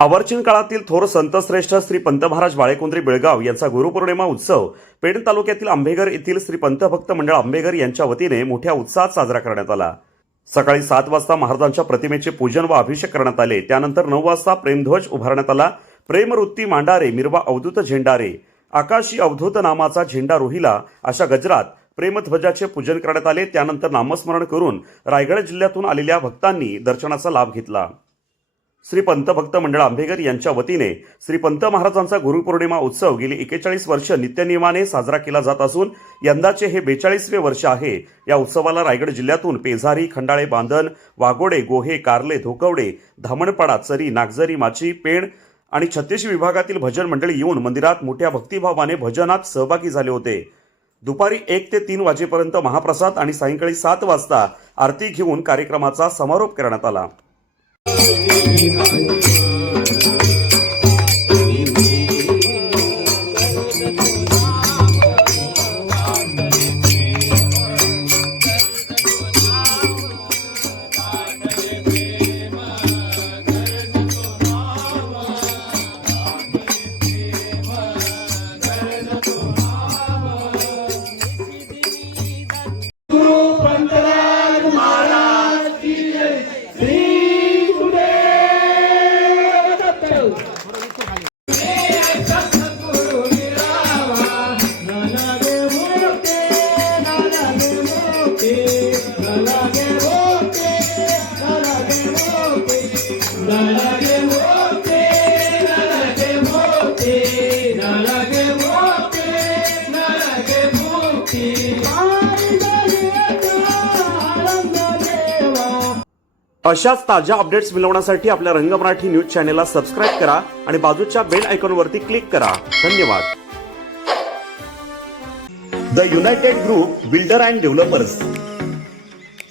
अवर्चीन काळातील थोर संतश्रेष्ठ श्री पंत महाराज बाळेकुंद्री बेळगाव यांचा गुरुपौर्णिमा उत्सव पेण तालुक्यातील आंबेघर येथील श्री पंतभक्त मंडळ आंबेघर यांच्या वतीने मोठ्या उत्साहात साजरा करण्यात आला. सकाळी सात वाजता महाराजांच्या प्रतिमेचे पूजन व अभिषेक करण्यात आले. त्यानंतर नऊ वाजता प्रेमध्वज उभारण्यात आला. प्रेमवृत्ती मांडारे मिरवा अवधूत झेंडारे आकाशी अवधूत नामाचा झेंडा रोहिला अशा गजरात प्रेमध्वजाचे पूजन करण्यात आले. त्यानंतर नामस्मरण करून रायगड जिल्ह्यातून आलेल्या भक्तांनी दर्शनाचा लाभ घेतला. श्री पंतभक्त मंडळ आंबेकर यांच्या वतीने श्री पंत महाराजांचा गुरुपौर्णिमा उत्सव गेली एकेचाळीस वर्ष नित्यनियमाने साजरा केला जात असून यंदाचे हे बेचाळीसवे वर्ष आहे. या उत्सवाला रायगड जिल्ह्यातून पेझारी खंडाळे बांधण वाघोडे गोहे कारले धोकवडे धामणपाडा चरी नागझरी माची पेण आणि छत्तीस विभागातील भजन मंडळी येऊन मंदिरात मोठ्या भक्तिभावाने भजनात सहभागी झाले होते. दुपारी एक ते तीन वाजेपर्यंत महाप्रसाद आणि सायंकाळी सात वाजता आरती घेऊन कार्यक्रमाचा समारोप करण्यात आला. Hare Hare अशाच ताज्या अपडेट्स मिळवण्यासाठी आपल्या रंग मराठी न्यूज चॅनेलला सबस्क्राईब करा आणि बाजूच्या बेल आयकॉनवरती क्लिक करा. धन्यवाद. The United Group builder and developers